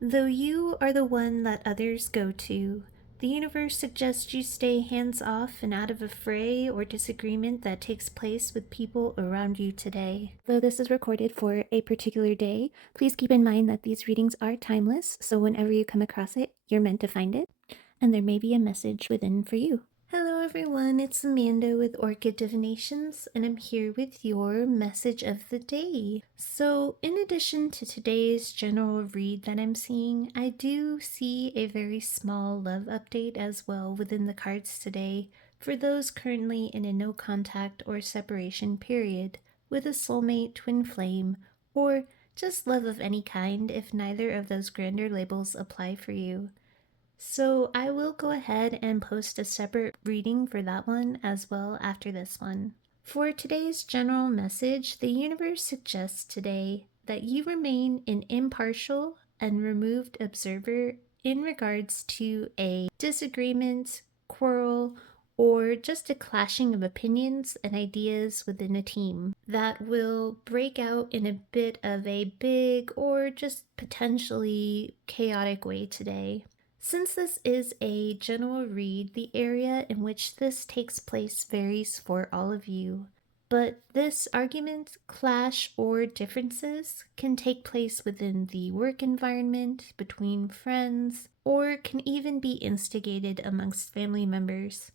Though you are the one that others go to, the universe suggests you stay hands off and out of a fray or disagreement that takes place with people around you today. Though this is recorded for a particular day, please keep in mind that these readings are timeless, so whenever you come across it, you're meant to find it, and there may be a message within for you. Hello everyone, it's Amanda with Orchid Divinations, and I'm here with your message of the day. So, in addition to today's general read that I'm seeing, I do see a very small love update as well within the cards today for those currently in a no contact or separation period with a soulmate, twin flame, or just love of any kind if neither of those grander labels apply for you. So I will go ahead and post a separate reading for that one as well after this one. For today's general message, the universe suggests today that you remain an impartial and removed observer in regards to a disagreement, quarrel, or just a clashing of opinions and ideas within a team that will break out in a bit of a big or just potentially chaotic way today. Since this is a general read, the area in which this takes place varies for all of you. But this argument, clash, or differences can take place within the work environment, between friends, or can even be instigated amongst family members.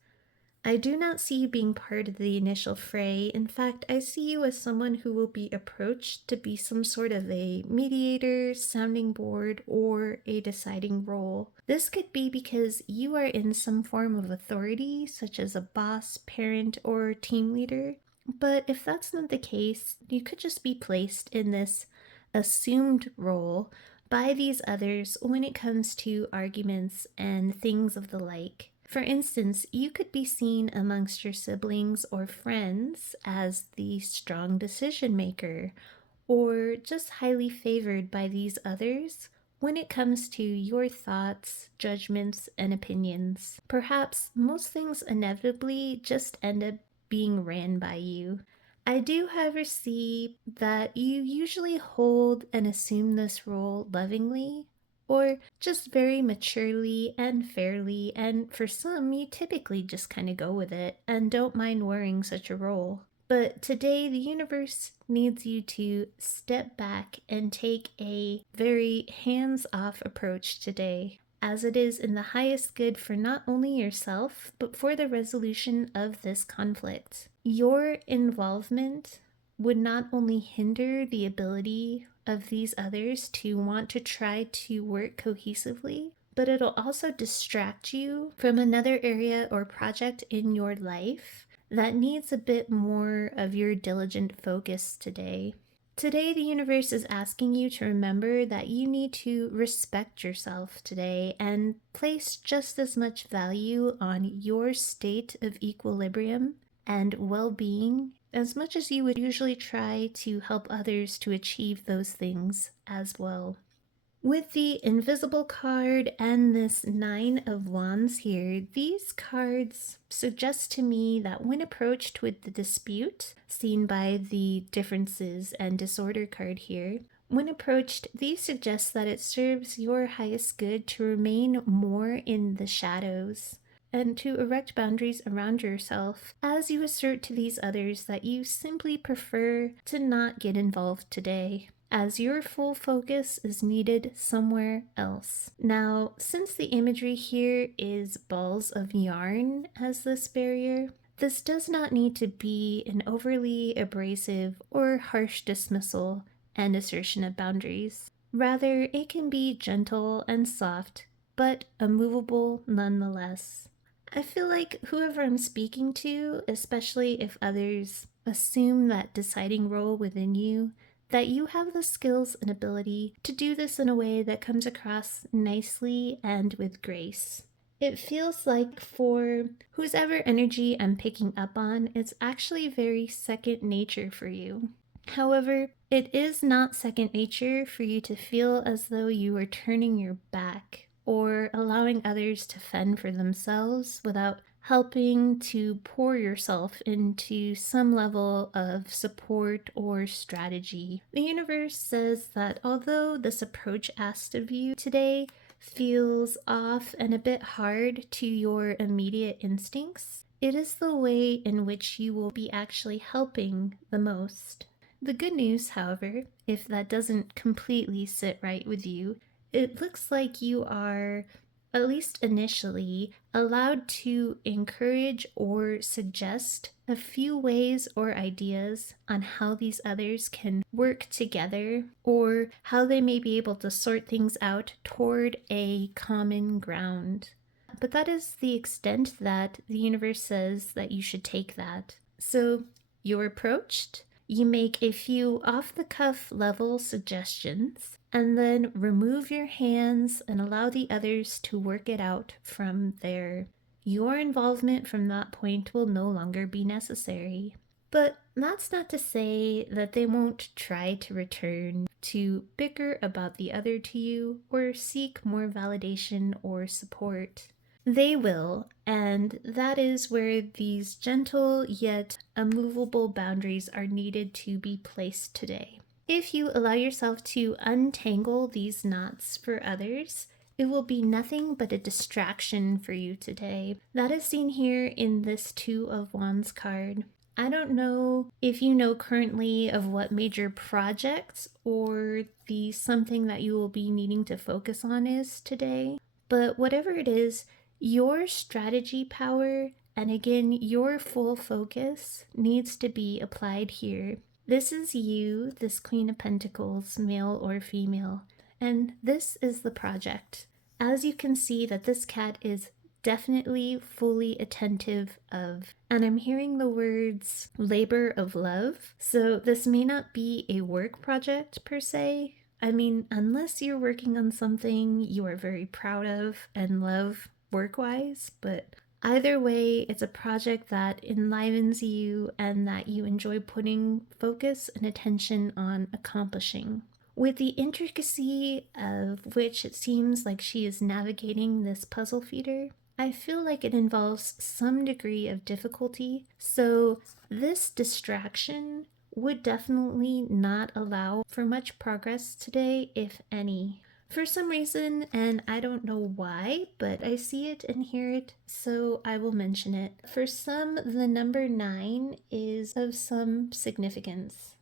I do not see you being part of the initial fray. In fact, I see you as someone who will be approached to be some sort of a mediator, sounding board, or a deciding role. This could be because you are in some form of authority, such as a boss, parent, or team leader. But if that's not the case, you could just be placed in this assumed role by these others when it comes to arguments and things of the like. For instance, you could be seen amongst your siblings or friends as the strong decision maker, or just highly favored by these others when it comes to your thoughts, judgments, and opinions. Perhaps most things inevitably just end up being ran by you. I do, however, see that you usually hold and assume this role lovingly, or just very maturely and fairly, and for some, you typically just kind of go with it and don't mind wearing such a role. But today, the universe needs you to step back and take a very hands-off approach today, as it is in the highest good for not only yourself, but for the resolution of this conflict. Your involvement would not only hinder the ability of these others to want to try to work cohesively, but it'll also distract you from another area or project in your life that needs a bit more of your diligent focus today. Today, the universe is asking you to remember that you need to respect yourself today and place just as much value on your state of equilibrium and well-being as much as you would usually try to help others to achieve those things as well. With the Invisible card and this Nine of Wands here, these cards suggest to me that when approached with the dispute, seen by the Differences and Disorder card here, when approached, these suggest that it serves your highest good to remain more in the shadows and to erect boundaries around yourself as you assert to these others that you simply prefer to not get involved today, as your full focus is needed somewhere else. Now, since the imagery here is balls of yarn as this barrier, this does not need to be an overly abrasive or harsh dismissal and assertion of boundaries. Rather, it can be gentle and soft, but immovable nonetheless. I feel like whoever I'm speaking to, especially if others assume that deciding role within you, that you have the skills and ability to do this in a way that comes across nicely and with grace. It feels like for whoever energy I'm picking up on, it's actually very second nature for you. However, it is not second nature for you to feel as though you are turning your back or allowing others to fend for themselves without helping to pour yourself into some level of support or strategy. The universe says that although this approach asked of you today feels off and a bit hard to your immediate instincts, it is the way in which you will be actually helping the most. The good news, however, if that doesn't completely sit right with you, it looks like you are, at least initially, allowed to encourage or suggest a few ways or ideas on how these others can work together or how they may be able to sort things out toward a common ground. But that is the extent that the universe says that you should take that. So you're approached, you make a few off-the-cuff level suggestions, and then remove your hands and allow the others to work it out from there. Your involvement from that point will no longer be necessary. But that's not to say that they won't try to return to bicker about the other to you or seek more validation or support. They will, and that is where these gentle yet immovable boundaries are needed to be placed today. If you allow yourself to untangle these knots for others, it will be nothing but a distraction for you today. That is seen here in this Two of Wands card. I don't know if you know currently of what major projects or the something that you will be needing to focus on is today, but whatever it is, your strategy power and again your full focus needs to be applied here. This is you, this Queen of Pentacles, male or female, and this is the project. As you can see that this cat is definitely fully attentive of, and I'm hearing the words labor of love, so this may not be a work project per se. I mean, unless you're working on something you are very proud of and love work-wise, but either way, it's a project that enlivens you and that you enjoy putting focus and attention on accomplishing. With the intricacy of which it seems like she is navigating this puzzle feeder, I feel like it involves some degree of difficulty, so this distraction would definitely not allow for much progress today, if any. For some reason, and I don't know why, but I see it and hear it, so I will mention it. For some, the number 9 is of some significance.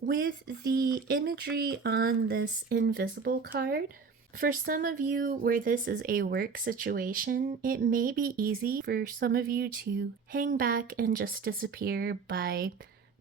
With the imagery on this invisible card, for some of you where this is a work situation, it may be easy for some of you to hang back and just disappear by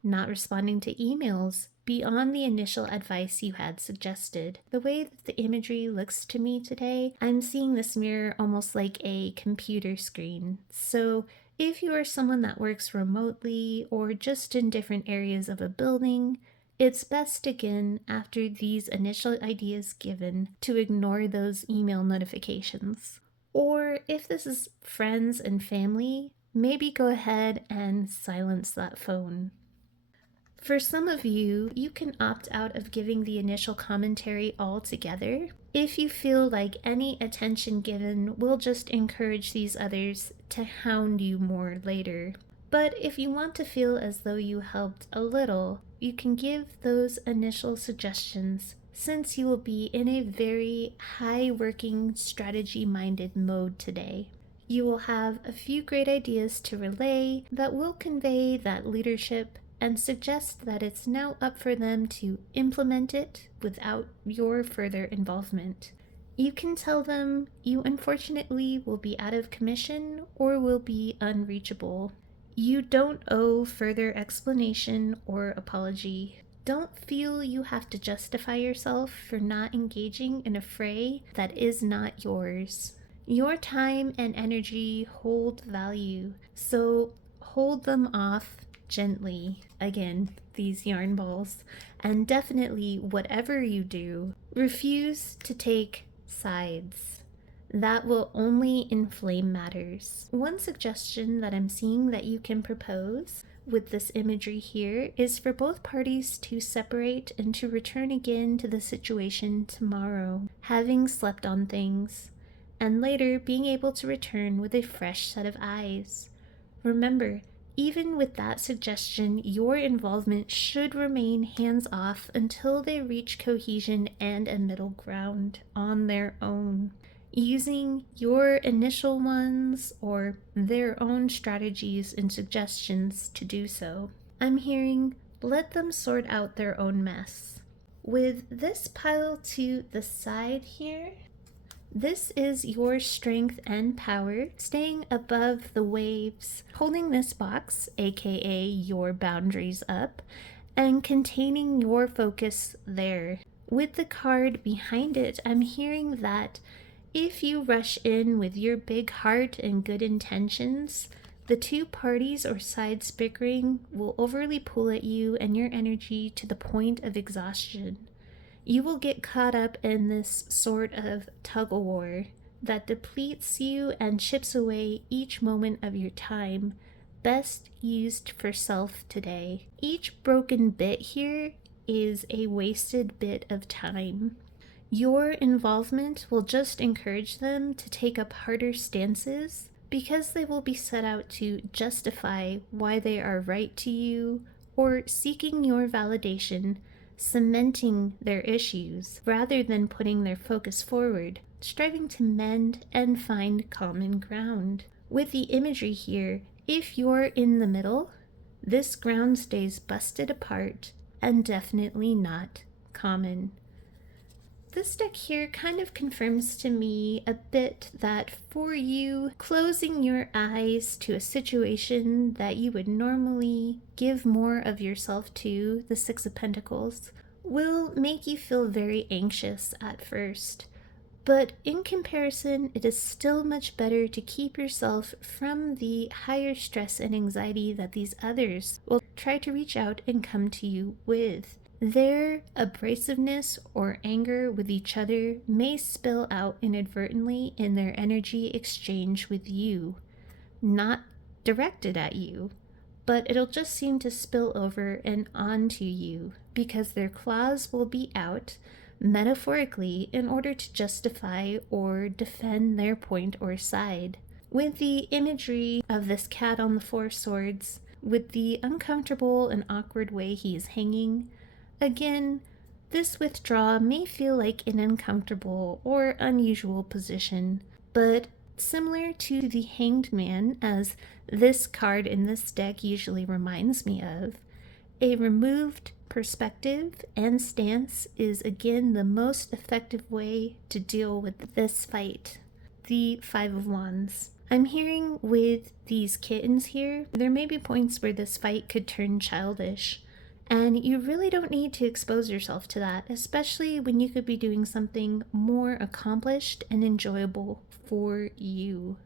not responding to emails beyond the initial advice you had suggested. The way that the imagery looks to me today, I'm seeing this mirror almost like a computer screen. So if you are someone that works remotely or just in different areas of a building, it's best again, after these initial ideas given, to ignore those email notifications. Or if this is friends and family, maybe go ahead and silence that phone. For some of you, you can opt out of giving the initial commentary altogether if you feel like any attention given will just encourage these others to hound you more later. But if you want to feel as though you helped a little, you can give those initial suggestions since you will be in a very high working strategy-minded mode today. You will have a few great ideas to relay that will convey that leadership and suggest that it's now up for them to implement it without your further involvement. You can tell them you unfortunately will be out of commission or will be unreachable. You don't owe further explanation or apology. Don't feel you have to justify yourself for not engaging in a fray that is not yours. Your time and energy hold value, so hold them off gently. Again, these yarn balls. And definitely, whatever you do, refuse to take sides. That will only inflame matters. One suggestion that I'm seeing that you can propose with this imagery here is for both parties to separate and to return again to the situation tomorrow, having slept on things. and later being able to return with a fresh set of eyes. Remember, even with that suggestion, your involvement should remain hands off until they reach cohesion and a middle ground on their own, using your initial ones or their own strategies and suggestions to do so. I'm hearing, let them sort out their own mess. With this pile to the side here, this is your strength and power, staying above the waves, holding this box, aka your boundaries up, and containing your focus there. With the card behind it, I'm hearing that if you rush in with your big heart and good intentions, the two parties or sides bickering will overly pull at you and your energy to the point of exhaustion. You will get caught up in this sort of tug-of-war that depletes you and chips away each moment of your time, best used for self today. Each broken bit here is a wasted bit of time. Your involvement will just encourage them to take up harder stances because they will be set out to justify why they are right to you or seeking your validation, cementing their issues rather than putting their focus forward, striving to mend and find common ground. With the imagery here, if you're in the middle, this ground stays busted apart and definitely not common. This deck here kind of confirms to me a bit that for you, closing your eyes to a situation that you would normally give more of yourself to, the Six of Pentacles, will make you feel very anxious at first. But in comparison, it is still much better to keep yourself from the higher stress and anxiety that these others will try to reach out and come to you with. Their abrasiveness or anger with each other may spill out inadvertently in their energy exchange with you, not directed at you, but it'll just seem to spill over and onto you because their claws will be out, metaphorically, in order to justify or defend their point or side. With the imagery of this cat on the four swords, with the uncomfortable and awkward way he is hanging, again, this withdrawal may feel like an uncomfortable or unusual position, but similar to the Hanged Man, as this card in this deck usually reminds me of, a removed perspective and stance is again the most effective way to deal with this fight. The Five of Wands. I'm hearing with these kittens here, there may be points where this fight could turn childish. And you really don't need to expose yourself to that, especially when you could be doing something more accomplished and enjoyable for you.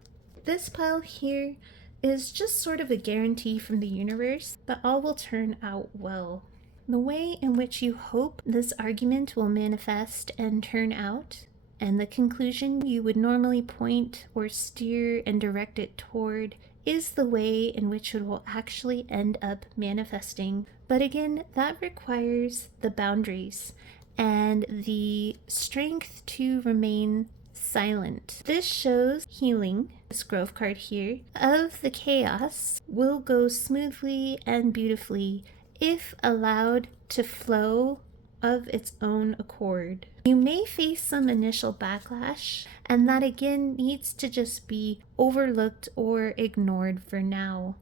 This pile here is just sort of a guarantee from the universe that all will turn out well. The way in which you hope this argument will manifest and turn out, and the conclusion you would normally point or steer and direct it toward, is the way in which it will actually end up manifesting. But again, that requires the boundaries and the strength to remain silent. This shows healing. This Grove card here of the chaos will go smoothly and beautifully if allowed to flow of its own accord. You may face some initial backlash, and that again needs to just be overlooked or ignored for now.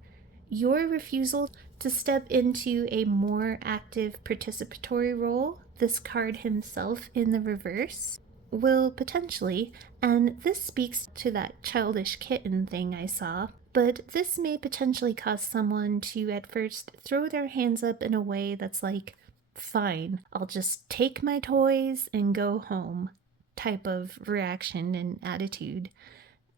Your refusal to step into a more active participatory role, this card himself in the reverse, will potentially, and this speaks to that childish kitten thing I saw, but this may potentially cause someone to at first throw their hands up in a way that's like, fine, I'll just take my toys and go home type of reaction and attitude.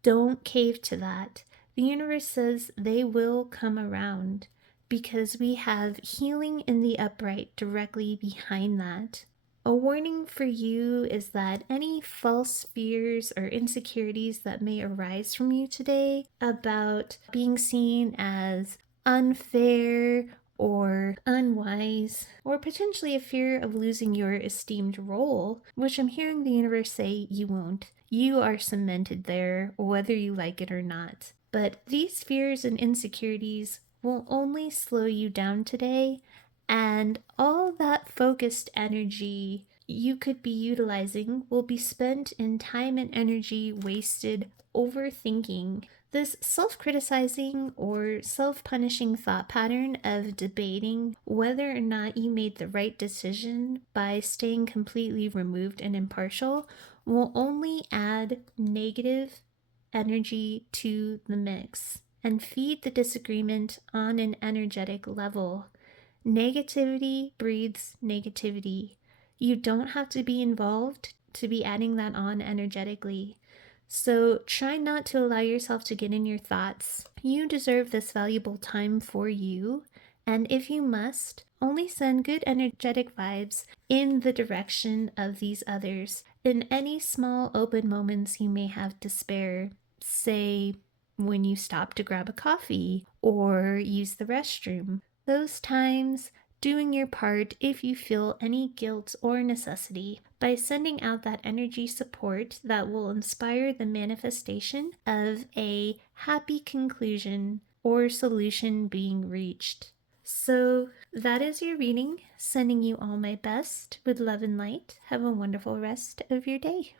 Don't cave to that. The universe says they will come around because we have healing in the upright directly behind that. A warning for you is that any false fears or insecurities that may arise from you today about being seen as unfair or unwise, or potentially a fear of losing your esteemed role, which I'm hearing the universe say you won't. You are cemented there, whether you like it or not. But these fears and insecurities will only slow you down today, and all that focused energy you could be utilizing will be spent in time and energy wasted overthinking. This self criticizing or self punishing thought pattern of debating whether or not you made the right decision by staying completely removed and impartial will only add negative energy to the mix and feed the disagreement on an energetic level. Negativity breeds negativity. You don't have to be involved to be adding that on energetically. So try not to allow yourself to get in your thoughts. You deserve this valuable time for you. And if you must, only send good energetic vibes in the direction of these others in any small open moments you may have to spare. Say, when you stop to grab a coffee or use the restroom. Those times, doing your part if you feel any guilt or necessity by sending out that energy support that will inspire the manifestation of a happy conclusion or solution being reached. So that is your reading. Sending you all my best with love and light. Have a wonderful rest of your day.